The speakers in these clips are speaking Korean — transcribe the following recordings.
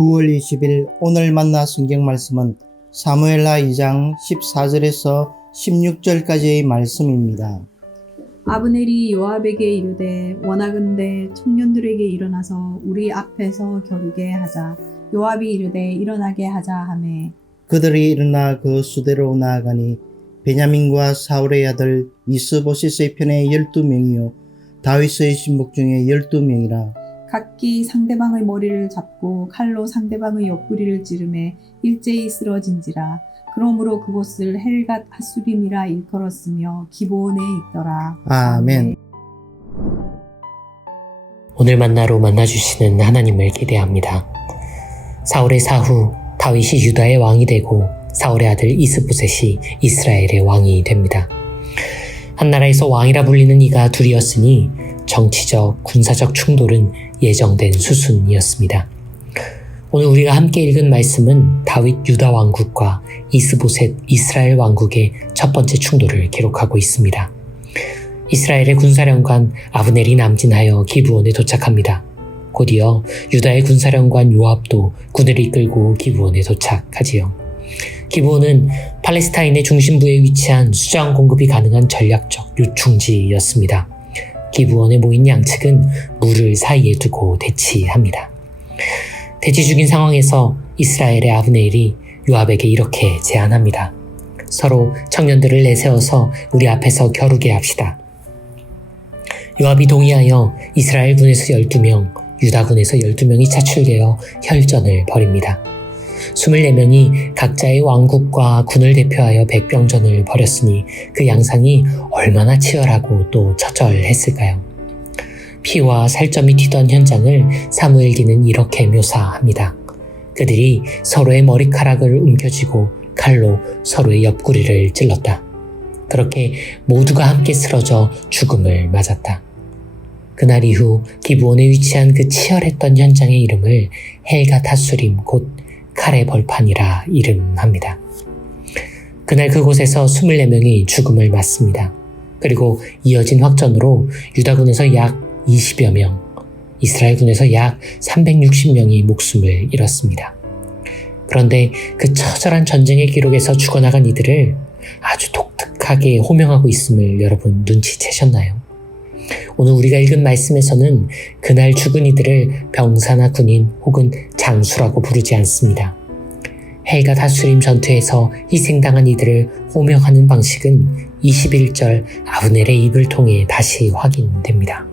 9월 20일 오늘 만나 성경 말씀은 사무엘하 2장 14절에서 16절까지의 말씀입니다. 아브넬이 요압에게 이르되 원하건대 청년들에게 일어나서 우리 앞에서 겨루게 하자. 요압이 이르되 일어나게 하자 하매 그들이 일어나 그 수대로 나아가니 베냐민과 사울의 아들 이스보셋의 편에 12명이요 다윗의 신복 중에 12명이라. 각기 상대방의 머리를 잡고 칼로 상대방의 옆구리를 찌르매 일제히 쓰러진지라. 그러므로 그곳을 헬갓 핫수림이라 일컬었으며 기브온에 있더라. 아멘. 오늘 만나로 만나주시는 하나님을 기대합니다. 사울의 사후 다윗이 유다의 왕이 되고 사울의 아들 이스보셋이 이스라엘의 왕이 됩니다. 한 나라에서 왕이라 불리는 이가 둘이었으니 정치적, 군사적 충돌은 예정된 수순이었습니다. 오늘 우리가 함께 읽은 말씀은 다윗 유다 왕국과 이스보셋 이스라엘 왕국의 첫 번째 충돌을 기록하고 있습니다. 이스라엘의 군사령관 아브넬이 남진하여 기브온에 도착합니다. 곧이어 유다의 군사령관 요압도 군을 이끌고 기브온에 도착하지요. 기브온은 팔레스타인의 중심부에 위치한 수장 공급이 가능한 전략적 요충지였습니다. 기브온에 모인 양측은 물을 사이에 두고 대치합니다. 대치 중인 상황에서 이스라엘의 아브넬이 요압에게 이렇게 제안합니다. 서로 청년들을 내세워서 우리 앞에서 겨루게 합시다. 요압이 동의하여 이스라엘 군에서 12명, 유다 군에서 12명이 차출되어 혈전을 벌입니다. 24명이 각자의 왕국과 군을 대표하여 백병전을 벌였으니 그 양상이 얼마나 치열하고 또 처절했을까요? 피와 살점이 튀던 현장을 사무엘기는 이렇게 묘사합니다. 그들이 서로의 머리카락을 움켜쥐고 칼로 서로의 옆구리를 찔렀다. 그렇게 모두가 함께 쓰러져 죽음을 맞았다. 그날 이후 기브온에 위치한 그 치열했던 현장의 이름을 헬갓 핫수림 곧 칼의 벌판이라 이름합니다. 그날 그곳에서 24명이 죽음을 맞습니다. 그리고 이어진 확전으로 유다군에서 약 20여 명, 이스라엘군에서 약 360명이 목숨을 잃었습니다. 그런데 그 처절한 전쟁의 기록에서 죽어나간 이들을 아주 독특하게 호명하고 있음을 여러분 눈치채셨나요? 오늘 우리가 읽은 말씀에서는 그날 죽은 이들을 병사나 군인 혹은 장수라고 부르지 않습니다. 헬갓 핫수림 전투에서 희생당한 이들을 호명하는 방식은 21절 아브넬의 입을 통해 다시 확인됩니다.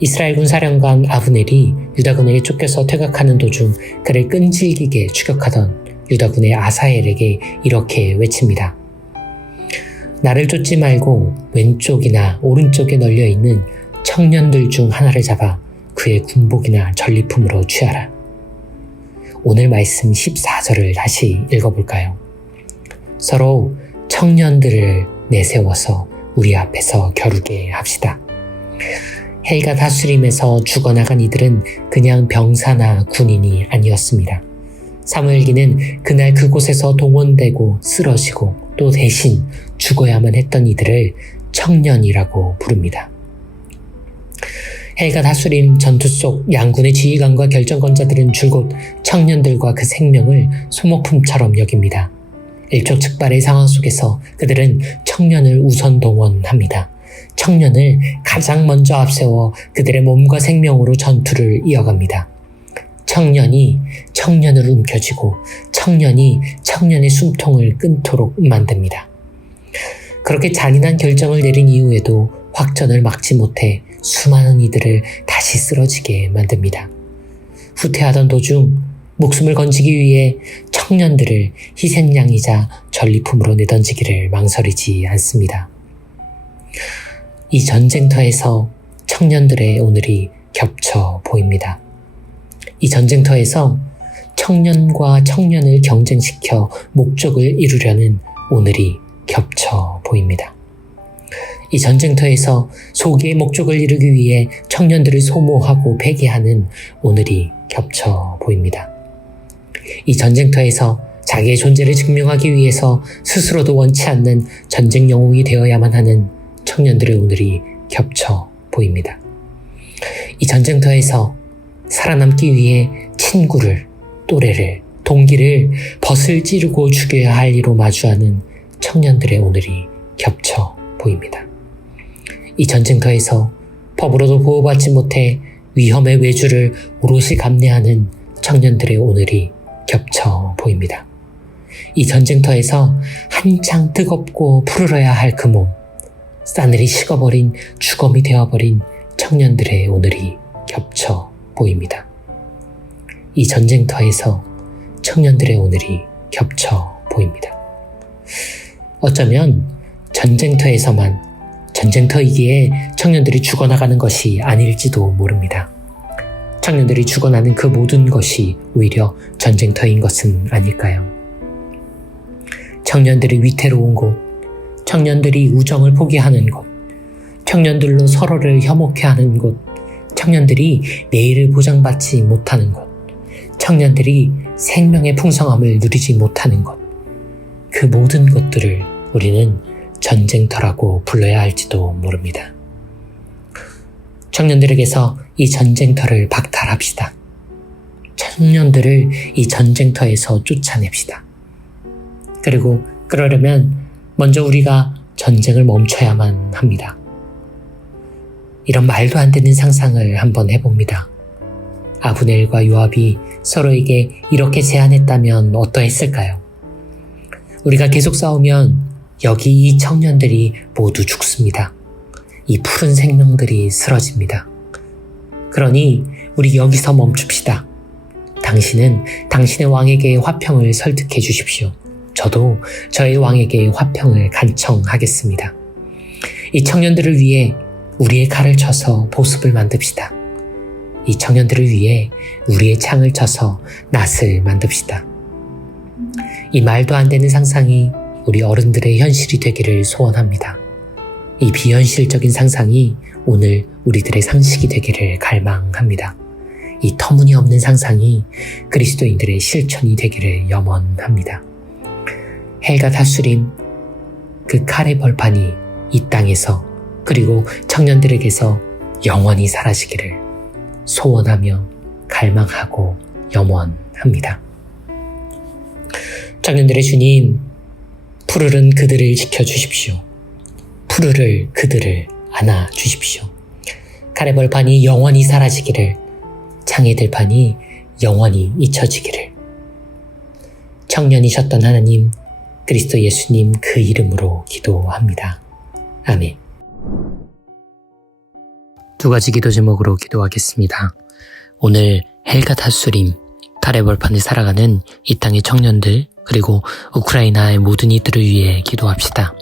이스라엘군 사령관 아브넬이 유다군에게 쫓겨서 퇴각하는 도중 그를 끈질기게 추격하던 유다군의 아사엘에게 이렇게 외칩니다. 나를 쫓지 말고 왼쪽이나 오른쪽에 널려있는 청년들 중 하나를 잡아 그의 군복이나 전리품으로 취하라. 오늘 말씀 14절을 다시 읽어볼까요? 서로 청년들을 내세워서 우리 앞에서 겨루게 합시다. 헬갓 핫수림에서 죽어나간 이들은 그냥 병사나 군인이 아니었습니다. 사무엘기는 그날 그곳에서 동원되고 쓰러지고 또 대신 죽어야만 했던 이들을 청년이라고 부릅니다. 헬갓 핫수림 전투 속 양군의 지휘관과 결정권자들은 줄곧 청년들과 그 생명을 소모품처럼 여깁니다. 일촉즉발의 상황 속에서 그들은 청년을 우선 동원합니다. 청년을 가장 먼저 앞세워 그들의 몸과 생명으로 전투를 이어갑니다. 청년이 청년을 움켜쥐고 청년이 청년의 숨통을 끊도록 만듭니다. 그렇게 잔인한 결정을 내린 이후에도 확전을 막지 못해 수많은 이들을 다시 쓰러지게 만듭니다. 후퇴하던 도중 목숨을 건지기 위해 청년들을 희생양이자 전리품으로 내던지기를 망설이지 않습니다. 이 전쟁터에서 청년들의 오늘이 겹쳐 보입니다. 이 전쟁터에서 청년과 청년을 경쟁시켜 목적을 이루려는 오늘이 겹쳐 보입니다. 이 전쟁터에서 소기의 목적을 이루기 위해 청년들을 소모하고 폐기하는 오늘이 겹쳐 보입니다. 이 전쟁터에서 자기의 존재를 증명하기 위해서 스스로도 원치 않는 전쟁 영웅이 되어야만 하는 청년들의 오늘이 겹쳐 보입니다. 이 전쟁터에서 살아남기 위해 친구를, 또래를, 동기를 벗을 찌르고 죽여야 할 이로 마주하는 청년들의 오늘이 겹쳐 보입니다. 이 전쟁터에서 법으로도 보호받지 못해 위험의 외주를 오롯이 감내하는 청년들의 오늘이 겹쳐 보입니다. 이 전쟁터에서 한창 뜨겁고 푸르러야 할 그 몸, 싸늘히 식어버린 주검이 되어버린 청년들의 오늘이 겹쳐 보입니다. 이 전쟁터에서 청년들의 오늘이 겹쳐 보입니다. 어쩌면 전쟁터에서만 전쟁터이기에 청년들이 죽어나가는 것이 아닐지도 모릅니다. 청년들이 죽어나는 그 모든 것이 오히려 전쟁터인 것은 아닐까요? 청년들이 위태로운 곳, 청년들이 우정을 포기하는 곳, 청년들로 서로를 혐오케하는 곳, 청년들이 내일을 보장받지 못하는 곳, 청년들이 생명의 풍성함을 누리지 못하는 것, 그 모든 것들을 우리는 전쟁터라고 불러야 할지도 모릅니다. 청년들에게서 이 전쟁터를 박탈합시다. 청년들을 이 전쟁터에서 쫓아냅시다. 그리고 그러려면 먼저 우리가 전쟁을 멈춰야만 합니다. 이런 말도 안 되는 상상을 한번 해봅니다. 아브넬과 요압이 서로에게 이렇게 제안했다면 어떠했을까요? 우리가 계속 싸우면 여기 이 청년들이 모두 죽습니다. 이 푸른 생명들이 쓰러집니다. 그러니 우리 여기서 멈춥시다. 당신은 당신의 왕에게 화평을 설득해 주십시오. 저도 저의 왕에게 화평을 간청하겠습니다. 이 청년들을 위해 우리의 칼을 쳐서 보습을 만듭시다. 이 청년들을 위해 우리의 창을 쳐서 낫을 만듭시다. 이 말도 안 되는 상상이 우리 어른들의 현실이 되기를 소원합니다. 이 비현실적인 상상이 오늘 우리들의 상식이 되기를 갈망합니다. 이 터무니없는 상상이 그리스도인들의 실천이 되기를 염원합니다. 헬갓 하수림, 그 칼의 벌판이 이 땅에서 그리고 청년들에게서 영원히 사라지기를 소원하며 갈망하고 염원합니다. 청년들의 주님, 푸르른 그들을 지켜주십시오. 푸르를 그들을 안아주십시오. 칼의 벌판이 영원히 사라지기를, 창의 들판이 영원히 잊혀지기를. 청년이셨던 하나님, 그리스도 예수님 그 이름으로 기도합니다. 아멘. 두 가지 기도 제목으로 기도하겠습니다. 오늘 헬갓 하수림, 칼의 벌판을 살아가는 이 땅의 청년들, 그리고 우크라이나의 모든 이들을 위해 기도합시다.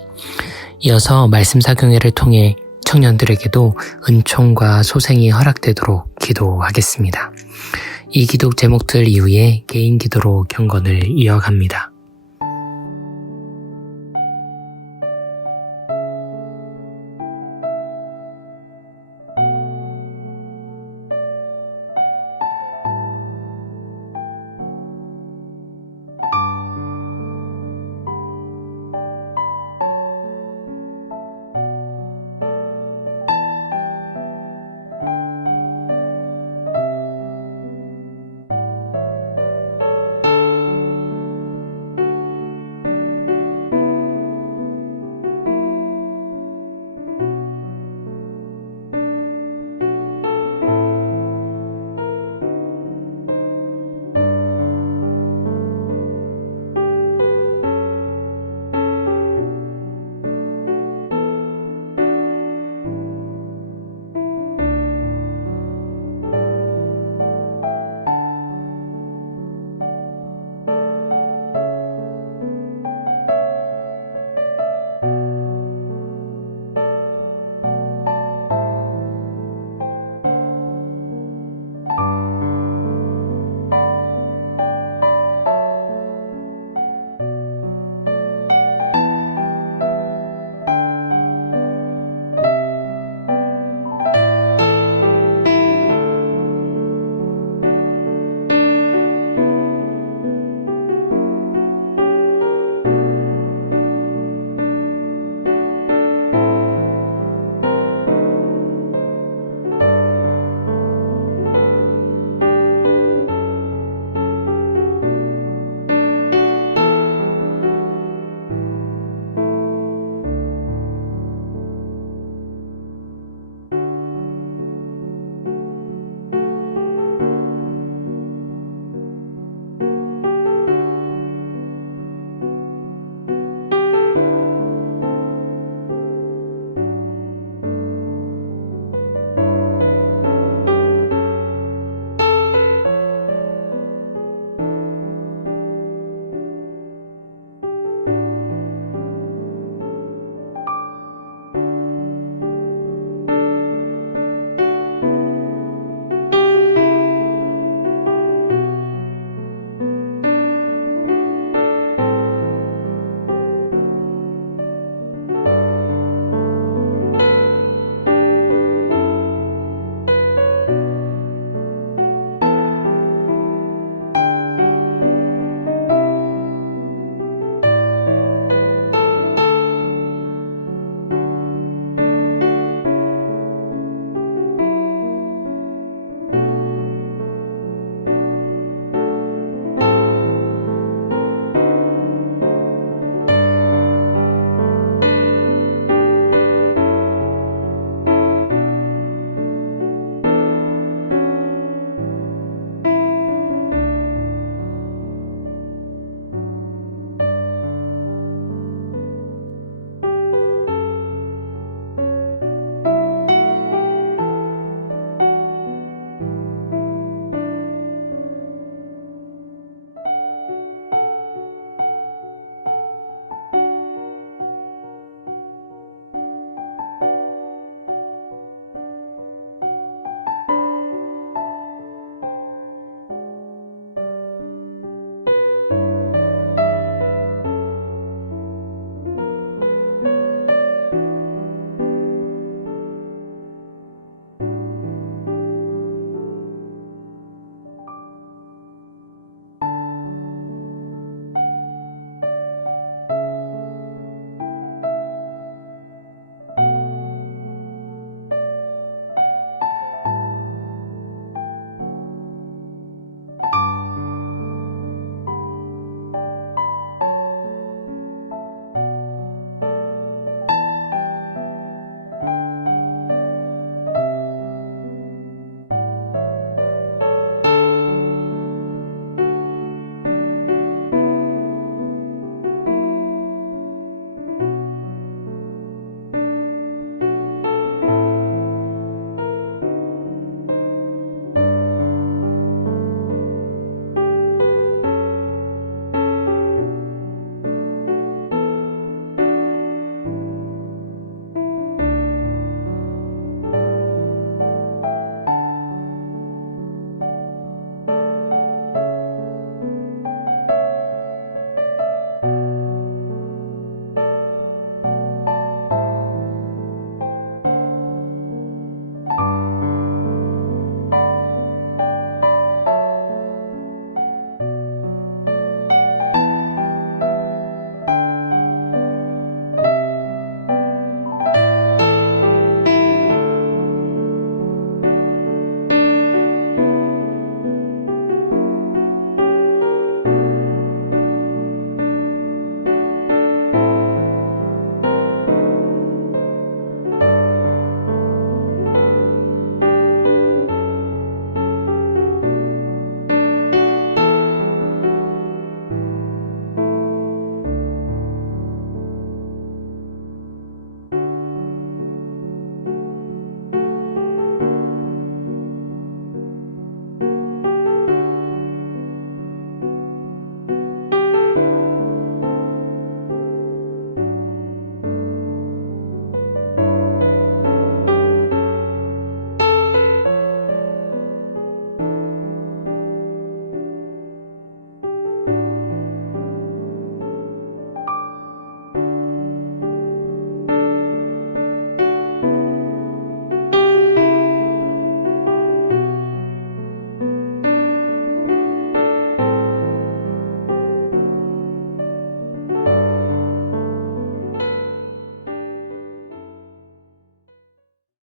이어서 말씀 사경회를 통해 청년들에게도 은총과 소생이 허락되도록 기도하겠습니다. 이 기도 제목들 이후에 개인 기도로 경건을 이어갑니다.